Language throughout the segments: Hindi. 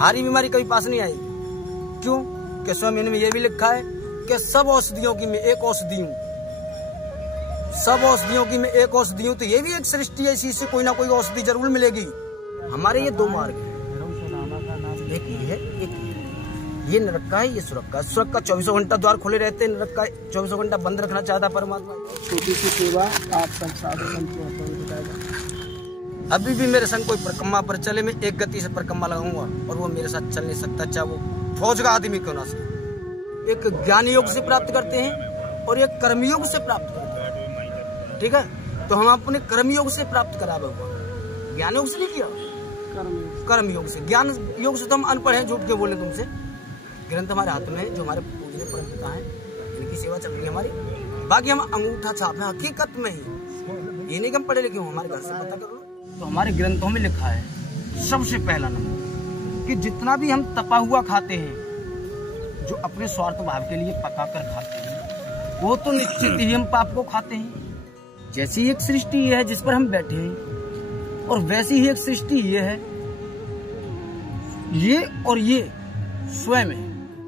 हारी बीमारी कभी पास नहीं आएगी। क्यों? कि स्वामी में ये भी लिखा है कि सब औषधियों की मैं एक औषधि हूँ, सब औषधियों की मैं एक औषधि हूँ। तो ये भी एक सृष्टि है, इसी से कोई ना कोई औषधि जरूर मिलेगी। हमारे ये दो मार्ग है, एक ये है, एक ये नरक का है, ये स्वर्ग का। स्वर्ग का 24 घंटा द्वार खुले रहते हैं, नरक का 24 घंटा बंद रखना चाहता परमात्मा। छोटी सी सेवा आप संसार अभी भी मेरे संग कोई परिक्रमा पर चले, मैं एक गति से परिक्रमा लगाऊंगा और वो मेरे साथ चल नहीं सकता, चाहे वो फौज का आदमी क्यों ना से। एक ज्ञान योग से प्राप्त करते हैं और एक कर्मयोग से प्राप्त करते हैं। ठीक है, तो हम अपने कर्मयोग से प्राप्त करा हुआ, ज्ञान योग से नहीं किया, कर्मयोग से। ज्ञान योग से तो हम अनपढ़ हैं, झूठ के बोले तुमसे। ग्रंथ हमारे हाथ में है, जो हमारे पूजनीय परमपिता हैं, इनकी सेवा चल रही है हमारी। बाकी हम अंगूठा छाप है हकीकत में ही, ये नहीं कि हम पढ़े लिखे हूँ, हमारे घर से पता कर लो। तो हमारे ग्रंथों में लिखा है सबसे पहला नंबर कि जितना भी हम तपा हुआ खाते हैं, जो अपने स्वार्थ भाव के लिए पका कर खाते हैं, वो तो निश्चित ही हम पाप को खाते हैं। जैसी एक सृष्टि ये है जिस पर हम बैठे हैं, और वैसी ही एक सृष्टि ये है, ये और ये स्वयं है।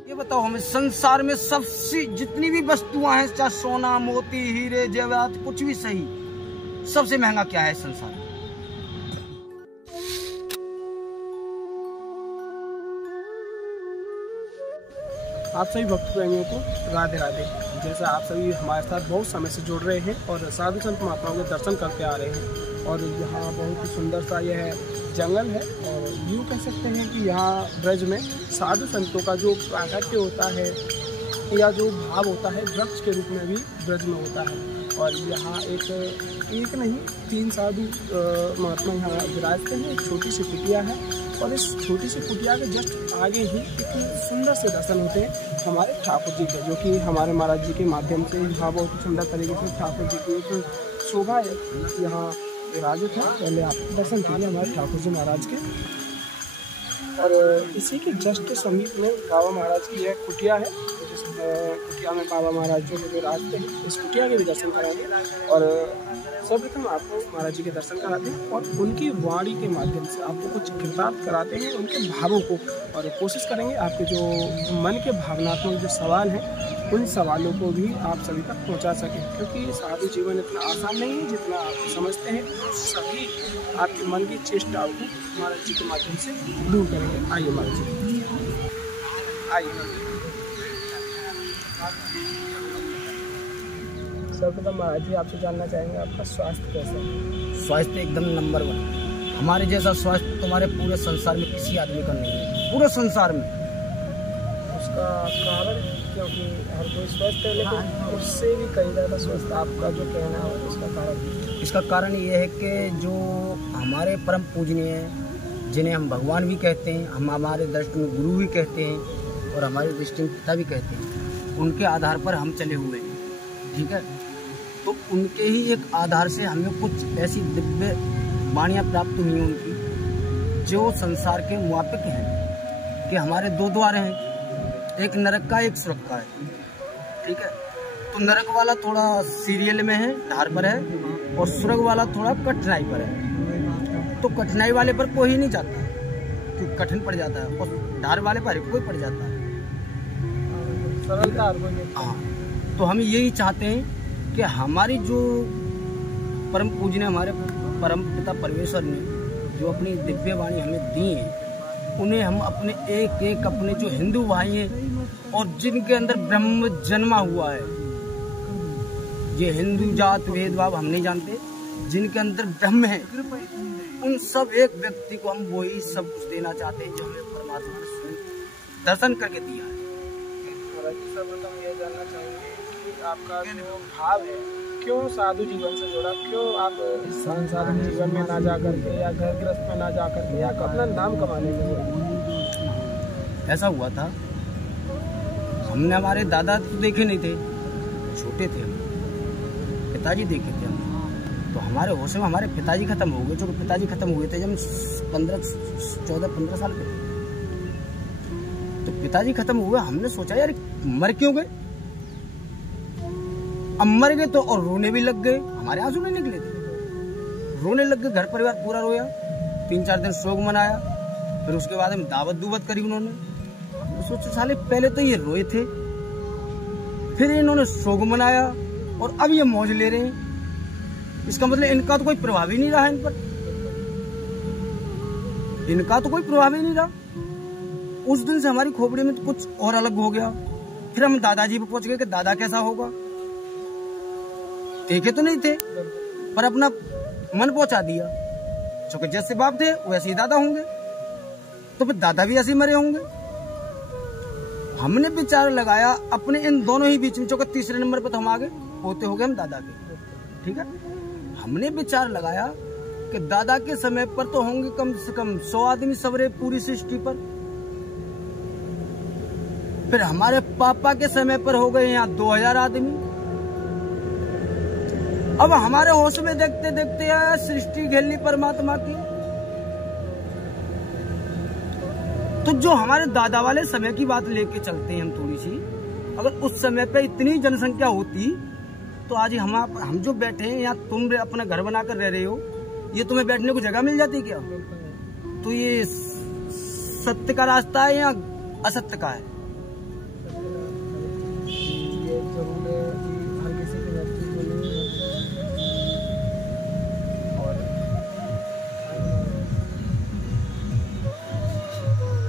ये बताओ हमें, संसार में सबसे जितनी भी वस्तुएं हैं, चाहे सोना मोती हीरे जेवरात कुछ भी सही, सबसे महंगा क्या है संसार में? आप सभी भक्त प्रेमियों को राधे राधे। जैसा आप सभी हमारे साथ बहुत समय से जुड़ रहे हैं और साधु संत महात्माओं के दर्शन करते आ रहे हैं, और यहाँ बहुत ही सुंदर सा यह जंगल है, और यूँ कह सकते हैं कि यहाँ ब्रज में साधु संतों का जो प्राकट्य होता है या जो भाव होता है, वृक्ष के रूप में भी ब्रज में होता है। और यहाँ एक नहीं 3 साधु महात्मा यहाँ विराजते हैं। एक छोटी सी कुटिया है, और इस छोटी सी कुटिया के जस्ट आगे ही इतने सुंदर से दर्शन होते हैं हमारे ठाकुर जी के, जो कि हमारे महाराज जी के माध्यम से यहाँ बहुत ही सुंदर तरीके से ठाकुर जी की एक शोभा है यहाँ विराजित है। पहले आप दर्शन कीजिए हमारे ठाकुर जी महाराज के। और इसी के जस्ट समीप में बाबा महाराज की यह कुटिया है, जिस कुटिया में बाबा महाराज जो विराजते हैं, इस कुटिया के भी दर्शन कराएंगे। और सर्वप्रथम आपको महाराज जी के दर्शन कराते हैं और उनकी वाणी के माध्यम से आपको कुछ कृतार्थ कराते हैं, उनके भावों को, और कोशिश करेंगे आपके जो मन के भावनात्मक जो सवाल हैं, उन सवालों को भी आप सभी तक पहुंचा सकें। क्योंकि साधु जीवन इतना आसान नहीं है जितना आप समझते हैं। सभी आपके मन की चेष्टाओं को महाराज जी के माध्यम से दूर करेंगे। आइए महाराज जी, आइए। सर्वप्रथम महाराज जी आपसे जानना चाहेंगे आपका स्वास्थ्य कैसा है? स्वास्थ्य एकदम नंबर 1। हमारे जैसा स्वास्थ्य तुम्हारे पूरे संसार में किसी आदमी का नहीं है, पूरे संसार में। उसका कारण, क्योंकि हर कोई स्वस्थ है, लेकिन उससे भी कई ज़्यादा स्वस्थ, आपका जो कहना है उसका कारण? इसका कारण ये है कि जो हमारे परम पूजनीय हैं, जिन्हें हम भगवान भी कहते हैं, हम हमारे दृष्टि में गुरु भी कहते हैं और हमारे दृष्टि में पिता भी कहते हैं, उनके आधार पर हम चले हुए हैं। ठीक है, तो उनके ही एक आधार से हमें कुछ ऐसी दिव्य वाणियाँ प्राप्त हुई उनकी, जो संसार के मुआफिक हैं। कि हमारे 2 द्वार हैं, एक नरक का एक स्वर्ग का है। ठीक है, तो नरक वाला थोड़ा सीरियल में है, धार पर है, और स्वर्ग वाला थोड़ा कठिनाई पर है। तो कठिनाई वाले पर कोई नहीं जाता क्योंकि कठिन पड़ जाता है, और धार वाले पर कोई पड़ जाता है, सरलता। हाँ, तो हम यही चाहते हैं कि हमारी जो परम पूजनीय हमारे परम पिता परमेश्वर ने जो अपनी दिव्य वाणी हमें दी है, उन्हें हम अपने एक एक अपने जो हिंदू भाई हैं और जिनके अंदर ब्रह्म जन्मा हुआ है, ये हिंदू जात भेदभाव हम नहीं जानते, जिनके अंदर ब्रह्म है, उन सब एक व्यक्ति को हम वही सब कुछ देना चाहते हैं जो हमें परमात्मा ने दर्शन करके दिया है। सर्वप्रथम ये जानना चाहेंगे कि आपका जो भाव है, क्यों साधु जीवन से जुड़ा? क्यों आप सांसारिक जीवन में ना जा करके या घर गृहस्थ में ना जा करके या अपना नाम कमाने में हुए? ऐसा हुआ था, हमने हमारे दादा तो देखे नहीं थे, छोटे थे हम, पिताजी देखे थे हम। तो हमारे होश में हमारे पिताजी खत्म हो गए, जो पिताजी खत्म हुए थे जब हम 14-15 साल के थे। तो पिताजी खत्म हुए, हमने सोचा यार मर क्यों गए। अब मर गए तो और रोने भी लग गए, हमारे आंसू नहीं निकले थे, रोने लग गए, घर परिवार पूरा रोया, 3-4 दिन शोक मनाया। फिर उसके बाद हम दावत दुवत करी उन्होंने। सोचो साले पहले तो ये रोए थे, फिर इन्होंने शोक मनाया और अब ये मौज ले रहे हैं। इसका मतलब इनका तो कोई प्रभाव ही नहीं रहा इन पर, इनका तो कोई प्रभाव ही नहीं रहा। उस दिन से हमारी खोपड़ी में तो कुछ और अलग हो गया। फिर हम दादाजी पे पहुंच गए कि दादा कैसा होगा। देखे तो नहीं थे पर अपना मन पहुंचा दिया, क्योंकि जैसे बाप थे वैसे ही दादा होंगे, तो फिर दादा भी ऐसे ही मरे होंगे। हमने विचार लगाया अपने इन दोनों ही बीच में, चूंकि तीसरे नंबर पर तो हम आगे होते हो गए हम दादा के, ठीक है। हमने विचार लगाया कि दादा के समय पर तो होंगे कम से कम 100 आदमी सवरे पूरी सृष्टि पर। फिर हमारे पापा के समय पर हो गए यहाँ 2000 आदमी। अब हमारे होश में देखते देखते आया सृष्टि घेरनी परमात्मा की। तो जो हमारे दादा वाले समय की बात लेके चलते हैं हम थोड़ी सी, अगर उस समय पे इतनी जनसंख्या होती तो आज हम जो बैठे हैं यहाँ, तुम अपना घर बनाकर रह रहे हो, ये तुम्हें बैठने को जगह मिल जाती क्या? तो ये सत्य का रास्ता है या असत्य का है?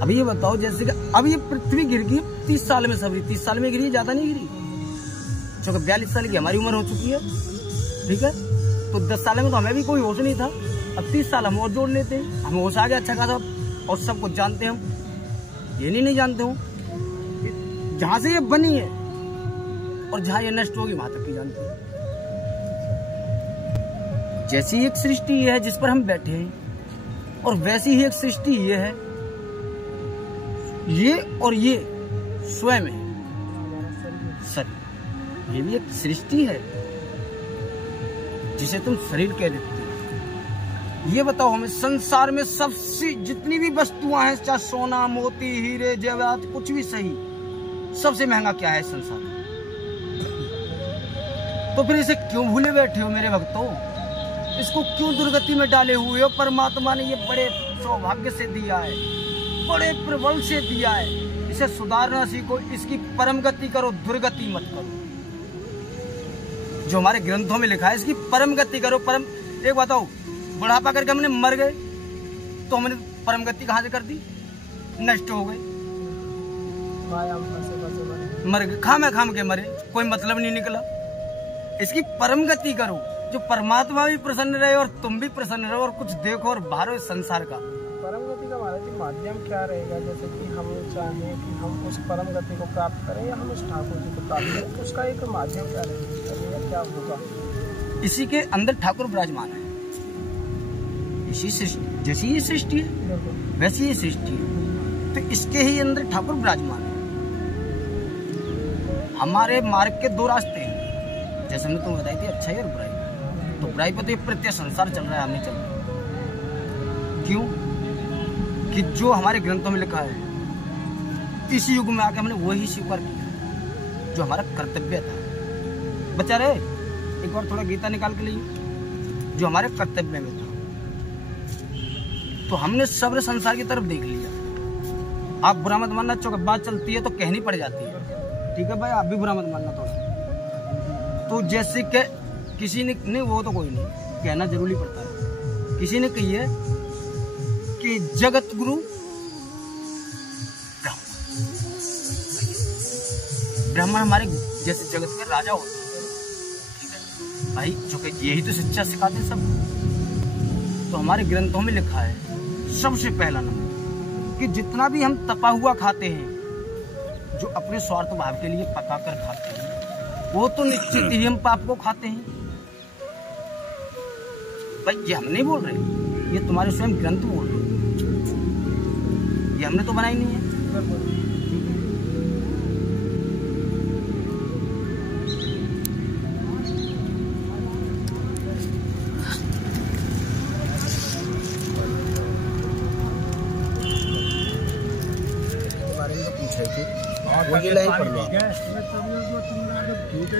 अभी ये बताओ, जैसे कि अब ये पृथ्वी गिर गई 30 साल में, सभी 30 साल में गिरी, ज्यादा नहीं गिरी, क्योंकि 42 साल की हमारी उम्र हो चुकी है, ठीक है। तो 10 साल में तो हमें भी कोई होश नहीं था, अब 30 साल हम और जोड़ लेते हैं, हमें होश आ गया अच्छा खासा और सब कुछ जानते हैं हम। ये नहीं जानते हो, जहां से ये बनी है और जहां ये नष्ट होगी वहां तक की जानते हैं। जैसी एक सृष्टि ये है जिस पर हम बैठे हैं, और वैसी ही एक सृष्टि ये है, ये और ये स्वयं है शरीर, ये भी एक सृष्टि है जिसे तुम शरीर कह देते हो। ये बताओ हमें, संसार में सबसे जितनी भी वस्तुएं हैं, चाहे सोना मोती हीरे जेवरात कुछ भी सही, सबसे महंगा क्या है संसार में? तो फिर इसे क्यों भूले बैठे हो मेरे भक्तों? इसको क्यों दुर्गति में डाले हुए हो? परमात्मा ने ये बड़े सौभाग्य से दिया है, बड़े प्रबल से दिया है, इसे सुधारना सीखो, इसकी परम गति करो, दुर्गति मत करो। जो हमारे ग्रंथों में लिखा है इसकी परम गति करो। परम, एक बताओ, बुढ़ापा करके हमने मर गए तो हमने परम गति कहां से कर दी? नष्ट हो गए, मर गए, खाम के मरे, कोई मतलब नहीं निकला। इसकी परम गति करो, जो परमात्मा भी प्रसन्न रहे और तुम भी प्रसन्न रहो, और कुछ देखो और बाहर इस संसार का। परम गति का महाराज जी माध्यम क्या रहेगा? जैसे कि हम चाहें कि हम उस परम गति को प्राप्त करें या हम उस ठाकुर जी को प्राप्त करें, तो उसका एक माध्यम क्या रहेगा, क्या होगा? इसी के अंदर ठाकुर विराजमान है। इसी सृष्टि, जैसी ये सृष्टि है वैसी ये सृष्टि है, तो इसके ही अंदर ठाकुर विराजमान है। हमारे मार्ग के दो रास्ते हैं, जैसे हमने तुम्हें बताई थी, अच्छाई और बुराई। तो बुराई पर तो ये प्रत्येक संसार चल रहा है, हम नहीं चल रहे। क्यों? कि जो हमारे ग्रंथों में लिखा है, इस युग में आके हमने वही स्वीकार किया जो हमारा कर्तव्य था। बच्चा रहे, एक बार थोड़ा गीता निकाल के लिए, जो हमारे कर्तव्य में था, तो हमने सब्र संसार की तरफ देख लिया। आप बुरा मत मानना, चौक बात चलती है तो कहनी पड़ जाती है, ठीक है भाई, आप भी बुरा मत मानना थोड़ा। तो जैसे कि किसी ने नहीं, वो तो कोई नहीं, कहना जरूरी पड़ता है। किसी ने कही है कि जगत गुरु ब्राह्मण हमारे जैसे जगत के राजा होते हैं, ठीक है भाई, जो कि यही तो शिक्षा सिखाते हैं सब। तो हमारे ग्रंथों में लिखा है सबसे पहला नंबर कि जितना भी हम तपा हुआ खाते हैं, जो अपने स्वार्थ भाव के लिए पका कर खाते हैं, वो तो निश्चित ही हम पाप को खाते हैं। भाई ये हम नहीं बोल रहे, ये तुम्हारे स्वयं ग्रंथ बोल रहे, ये हमने तो बनाई नहीं है।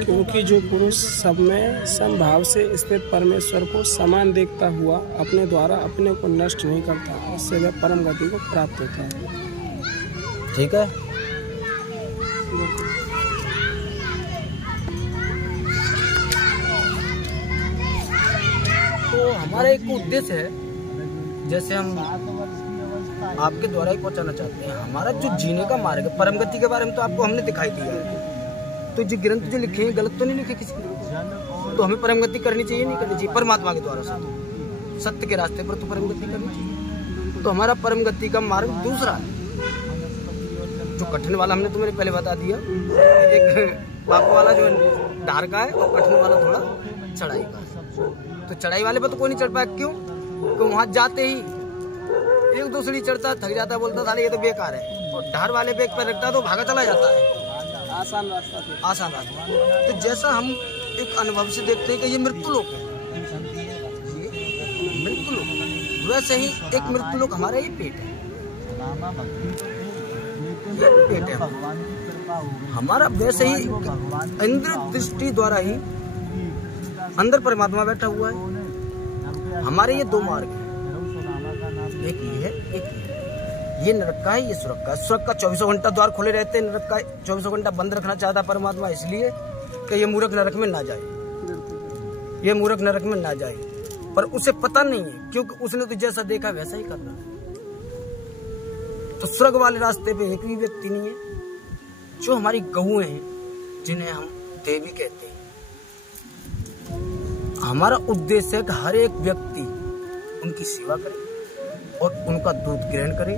क्योंकि जो पुरुष सब में समभाव से स्थित परमेश्वर को समान देखता हुआ अपने द्वारा अपने को नष्ट नहीं करता, इससे वह परम गति को प्राप्त होता है। ठीक है। तो हमारा एक उद्देश्य है, जैसे हम आपके द्वारा ही पहुंचाना चाहते हैं, हमारा जो जीने का मार्ग है, परम गति के बारे में तो आपको हमने दिखाई दिया है। तो जो ग्रंथ जो लिखे हैं गलत तो नहीं लिखे किसी ने, तो हमें परम गति करनी चाहिए नहीं करनी चाहिए? परमात्मा के द्वारा से सत्य के रास्ते पर तो परम गति करनी चाहिए। तो हमारा परम गति का मार्ग दूसरा है, जो कठिन वाला हमने तुम्हें पहले बता दिया। एक पाप वाला जो धार का है और कठिन वाला थोड़ा चढ़ाई का है। तो चढ़ाई वाले पर तो कोई नहीं चढ़ पाया, क्यों? क्योंकि वहां जाते ही एक दूसरी चढ़ता, थक जाता, बोलता था ये तो बेकार है, और धार वाले बेग पर रखता तो भागा चला जाता है। आसान रास्ता, आसान रास्ता। तो जैसा हम एक अनुभव से देखते हैं कि ये मृत्यु लोक है, ये मृत्यु लोक, वैसे ही एक मृत्यु लोक हमारा ये पेट है, ये पेट है हमारा। वैसे ही इंद्र दृष्टि द्वारा ही अंदर परमात्मा बैठा हुआ है। हमारे ये दो मार्ग हैं, एक ये है, एक ये है। ये नरक का है, ये स्वर्ग का है। स्वर्ग का 24 घंटा द्वार खुले रहते हैं, नरक का 24 घंटा बंद रखना चाहता परमात्मा, इसलिए कि ये मूर्ख नरक में ना जाए, ये मूर्ख नरक में ना जाए। पर उसे पता नहीं है, क्योंकि उसने तो जैसा देखा वैसा ही करना है। तो स्वर्ग वाले रास्ते पे एक भी व्यक्ति नहीं है। जो हमारी गहुएं हैं, जिन्हें हम देवी कहते हैं, हमारा उद्देश्य है कि हर एक व्यक्ति उनकी सेवा करे और उनका दूध ग्रहण करे,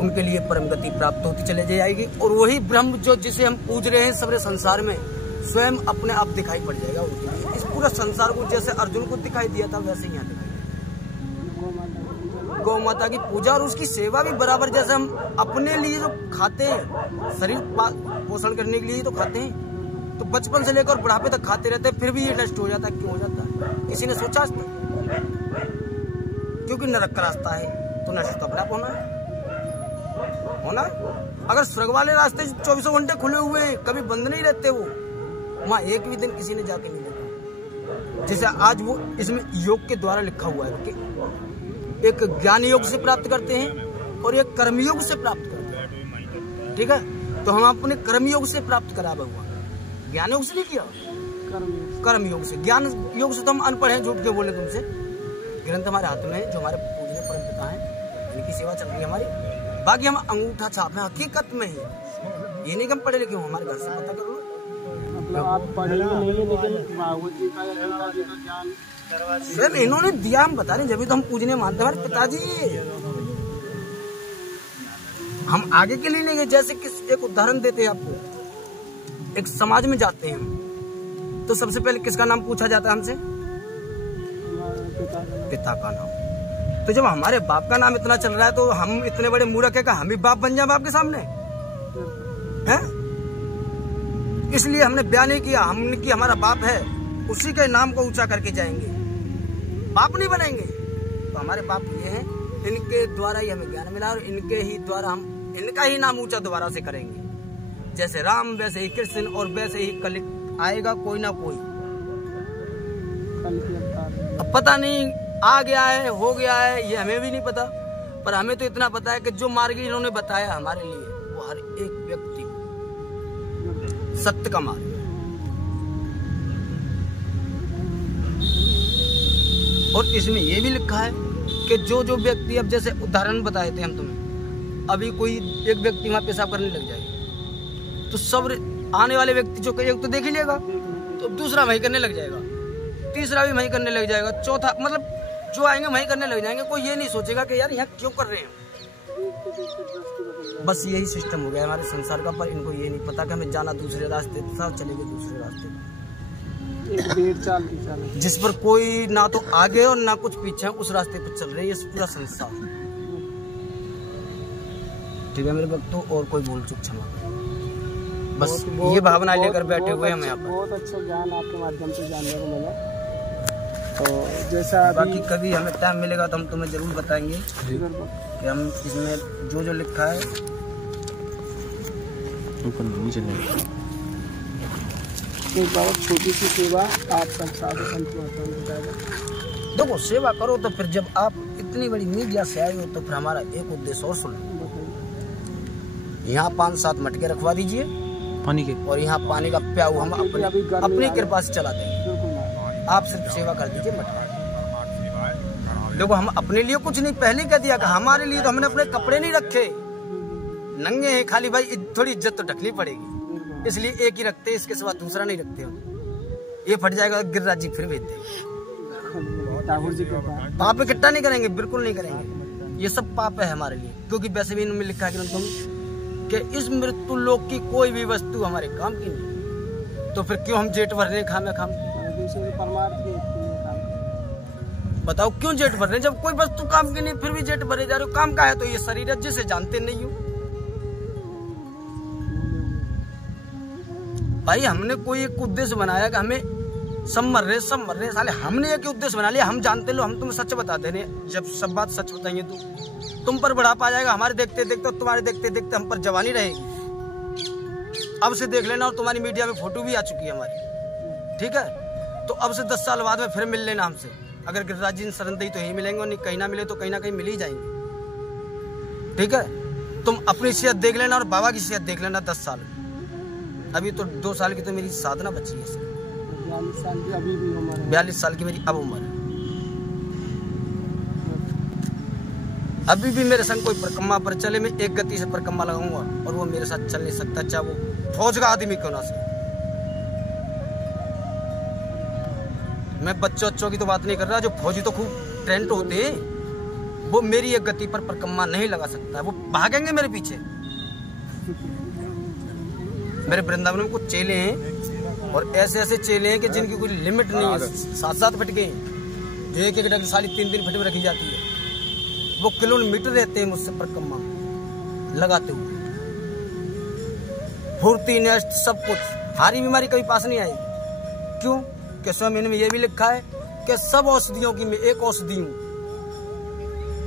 उनके लिए परम गति प्राप्त होती चले जाएगी। और वही ब्रह्म जो जिसे हम पूज रहे हैं सारे संसार में, स्वयं अपने आप दिखाई पड़ जाएगा उनके लिए। इस पूरा संसार को जैसे अर्जुन को दिखाई दिया था, वैसे यहाँ दिखाई दिया। गौ माता की पूजा और उसकी सेवा भी बराबर, जैसे हम अपने लिए जो खाते हैं, शरीर पोषण करने के लिए तो खाते हैं, तो बचपन से लेकर बुढ़ापे तक खाते रहते हैं, फिर भी ये नष्ट हो जाता है। क्यों हो जाता है? किसी ने सोचा आज तक? क्योंकि नरक का रास्ता है, तो नष्ट तो अपने आप होना है। अगर स्वर्ग वाले रास्ते 24 घंटे खुले हुए, कभी बंद नहीं रहते, वो वहाँ एक भी दिन किसी ने जाके नहीं देखा। जैसे आज वो इसमें योग के द्वारा लिखा हुआ है कि एक ज्ञान योग से प्राप्त करते हैं और एक कर्म योग से प्राप्त करते हैं। ठीक है, तो हम अपने कर्म योग से प्राप्त करा हुआ, ज्ञान योग से नहीं किया, कर्म योग से। ज्ञान योग से तो हम अनपढ़ हैं, झूठ के बोले तुमसे। ग्रंथ हमारे हाथ में है, जो हमारे पूजनीय परमपिता हैं, इनकी सेवा चल रही है हमारी। बाकी हम अंगूठा छाप हैं हकीकत में ही, ये नहीं कि हम पढ़े लिखे हो, हमारे घर से पता कर लो। मतलब आप पढ़े नहीं है, लेकिन भागवत जी का या गंगा जी का ज्ञान सर इन्होंने दिया, हम बता रहे हैं, जब तो हम पूजने मानते हैं हमारे पिताजी। हम आगे के लिए नहीं गए। जैसे एक उदाहरण देते हैं आपको, एक समाज में जाते हैं तो सबसे पहले किसका नाम पूछा जाता है हमसे? पिता का नाम। तो जब हमारे बाप का नाम इतना चल रहा है, तो हम इतने बड़े मूर्ख है कि हम भी बाप बन जाए बाप के सामने हैं? इसलिए हमने ब्याह नहीं किया, हमने कि हमारा बाप है, उसी के नाम को ऊंचा करके जाएंगे, बाप नहीं बनेंगे। तो हमारे बाप ये हैं, इनके द्वारा ही हमें ज्ञान मिला और इनके ही द्वारा हम इनका ही नाम ऊंचा दोबारा से करेंगे। जैसे राम वैसे ही कृष्ण, और वैसे ही कल आएगा कोई ना कोई। अब पता नहीं आ गया है, हो गया है, ये हमें भी नहीं पता, पर हमें तो इतना पता है कि जो मार्ग इन्होंने बताया हमारे लिए, वो हर एक व्यक्ति सत्य का मार्ग है। और इसमें ये भी लिखा है कि जो जो व्यक्ति, अब जैसे उदाहरण बताए थे हम तुम्हें, अभी कोई एक व्यक्ति वहां पेशाब करने लग जाए, तो सब आने वाले व्यक्ति जो एक तो देख ही लेगा, तो दूसरा वही करने लग जाएगा, तीसरा भी वही करने लग जाएगा, चौथा, मतलब जो आएंगे वही करने लग जाएंगे। कोई ये नहीं सोचेगा कि यार यहाँ क्यों कर रहे हैं। बस यही सिस्टम हो गया हमारे संसार का, पर इनको ये नहीं पता कि हमें जाना दूसरे रास्ते, सब चलेंगे दूसरे रास्ते, एक डेढ़ चाल की चाल, जिस पर कोई ना तो आगे और ना कुछ पीछे, उस रास्ते पर चल रही है पूरा संसार। ठीक है मेरे भक्तों, और कोई भूल चूक क्षमा करें। बस ये भावना लेकर बैठे हुए हम यहाँ पर। बहुत अच्छा ज्ञान आपके माध्यम से जानने को मिला। तो जैसा बाकी कभी हमें टाइम मिलेगा तो हम तुम्हें जरूर बताएंगे कि हम इसमें जो जो लिखा है एक बहुत छोटी सी सेवा आप सब साधु संत महात्माओं को बताएगा। देखो सेवा करो तो फिर जब आप इतनी बड़ी मीडिया से आए हो तो फिर हमारा एक उद्देश्य और सुनो। यहाँ 5-7 मटके रखवा दीजिए पानी के, और यहाँ पानी का प्याऊ हम अपनी कृपा से चला देंगे। आप सिर्फ सेवा कर दीजिए मटका। देखो हम अपने लिए कुछ नहीं, पहले कह दिया कि हमारे लिए तो हमने अपने कपड़े नहीं रखे, नंगे हैं खाली भाई, थोड़ी इज्जत तो ढकनी पड़ेगी, इसलिए एक ही रखते, इसके सिवा दूसरा नहीं रखते हम। ये फट जाएगा गिरिराज जी फिर भेज देंगे। पाप इकट्ठा नहीं करेंगे, बिल्कुल नहीं करेंगे, ये सब पाप है हमारे लिए, क्योंकि वैसे भी इनमें लिखा है कि इस मृत्यु लोक की कोई भी वस्तु हमारे काम की नहीं, तो फिर क्यों हम जेठ भरने खाम। बताओ क्यों जेठ भर रहे, जब कोई वस्तु काम की नहीं फिर भी जेठ भरे जा रहे हो। काम का है तो ये शरीर है जिसे जानते नहीं हो भाई। हमने कोई एक उद्देश्य बनाया कि हमें सब मर रहे साले, हमने एक उद्देश्य बना लिया। हम जानते लो, हम तुम्हें सच बताते रहे, जब सब बात सच बताएंगे तो तुम पर बढ़ापा आ जाएगा, हमारे देखते देखते, तुम्हारे देखते देखते हम पर जवानी रहेगी। अब से देख लेना, और तुम्हारी मीडिया में फोटो भी आ चुकी है हमारी, ठीक है। तो अब से 10 साल बाद में फिर मिल लेना हमसे। अगर गिरिराज जी ने शरण दी तो यही मिलेंगे, और नहीं कहीं ना मिले तो कहीं ना कहीं मिल ही जाएंगे, ठीक है। तुम अपनी सेहत देख लेना और बाबा की सेहत देख लेना 10 साल। अभी तो 2 साल की तो मेरी साधना बची है, 42 साल की अभी भी उम्र है, 42 साल की मेरी अब उम्र है। अभी भी मेरे संग कोई परिक्रमा पर चले, मैं एक गति से परिक्रमा लगाऊंगा, और वो मेरे साथ चल नहीं सकता, चाहे वो फौज का आदमी क्यों ना से। मैं बच्चों की तो बात नहीं कर रहा, जो फौजी तो खूब ट्रेंड होते हैं, वो मेरी एक गति पर परिक्रमा नहीं लगा सकता, वो भागेंगे मेरे पीछे। मेरे वृंदावन में कुछ चेले हैं, और ऐसे ऐसे चेले हैं कि जिनकी कोई लिमिट नहीं है, 7-7 फटके हैं, जो एक डग साली 3 फट में रखी जाती है। वो किलोमीटर रहते हैं मुझसे परिक्रमा लगाते हुए, फुर्ती नेस्ट सब कुछ, हारी बीमारी कभी पास नहीं आएगी। क्यों? कि स्वामी में ये भी लिखा है कि सब औषधियों की मैं एक औषधि हूँ,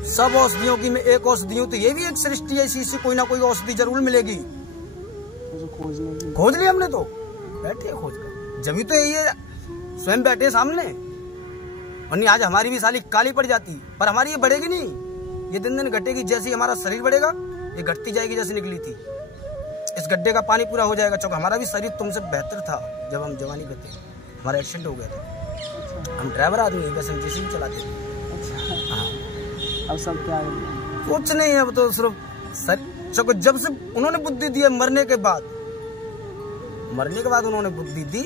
सब औषधियों की मैं एक औषधि हूँ। तो ये भी एक सृष्टि है, इसी से कोई ना कोई औषधि जरूर मिलेगी। खोज ली हमने, तो बैठे खोज कर, जब भी तो ये स्वयं बैठे सामने। और नहीं आज हमारी भी साली काली पड़ जाती, पर हमारी ये बढ़ेगी नहीं, ये दिन दिन घटेगी। जैसे ही हमारा शरीर बढ़ेगा ये घटती जाएगी, जैसे निकली थी। इस गड्ढे का पानी पूरा हो जाएगा, चौक हमारा भी शरीर तुमसे बेहतर था जब हम जवानी करते। हमारा एक्सीडेंट हो गया था, हम ड्राइवर आदमी हैं, बस हम जेसीबी चलाते थे। हाँ अब सब क्या है? कुछ नहीं है, अब तो सिर्फ जब से उन्होंने बुद्धि दी है, मरने के बाद उन्होंने बुद्धि दी,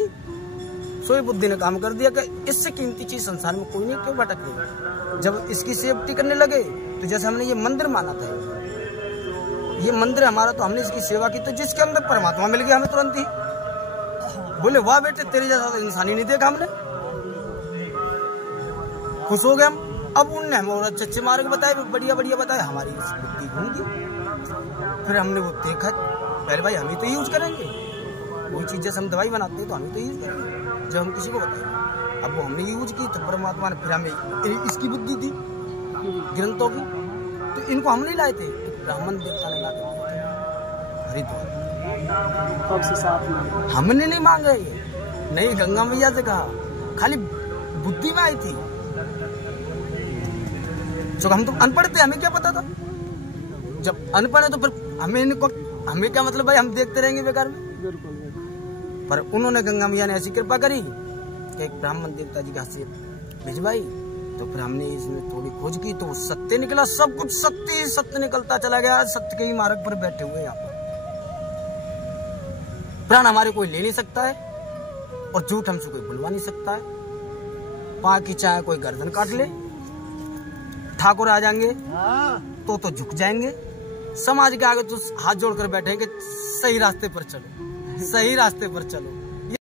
सोई बुद्धि ने काम कर दिया कि इससे कीमती चीज संसार में कोई नहीं, क्यों भटक रही। जब इसकी सेफ्टी करने लगे तो जैसे हमने ये मंदिर माना था, ये मंदिर हमारा, तो हमने इसकी सेवा की, तो जिसके अंदर परमात्मा मिल गया हमें तुरंत ही। बोले वाह बेटे, तेरे जैसा तो इंसान ही नहीं देखा हमने, खुश हो गए हम। अब उनने हमें और अच्छे मार्ग बताए, बढ़िया बताए, हमारी बुद्धि घूम गई। फिर हमने वो देखा, पहले भाई हम ही तो यूज करेंगे वही चीज, जैसे हम दवाई बनाते हैं तो हम ही तो यूज करेंगे जब हम किसी को बताएंगे। अब वो हमने यूज की तो परमात्मा ने फिर हमें इसकी बुद्धि दी ग्रंथों की, तो इनको हम नहीं लाए थे, ब्राह्मण देवता ने लाए हरिद्वार। कब से साथ में हमने नहीं मांगा, ये नहीं गंगा मैया से कहा, खाली बुद्धि में आई थी। तो हम तो अनपढ़ थे, हमें क्या पता था। जब अनपढ़ है तो फिर हमें क्या मतलब भाई, हम देखते रहेंगे बेकार में। पर उन्होंने, गंगा मैया ने ऐसी कृपा करी कि एक ब्राह्मण देवता जी के हाथ से भिजवाई, तो फिर हमने इसमें थोड़ी खोज की तो सत्य निकला, सब कुछ सत्य निकलता चला गया। सत्य के ही मार्ग पर बैठे हुए यहाँ पर। प्राण हमारे कोई ले नहीं सकता है, और झूठ हमसे कोई बुलवा नहीं सकता है। पाँव की चाहे कोई गर्दन काट ले, ठाकुर आ जाएंगे तो झुक जाएंगे। समाज के आगे तो हाथ जोड़कर बैठेंगे, सही रास्ते पर चलो, सही रास्ते पर चलो।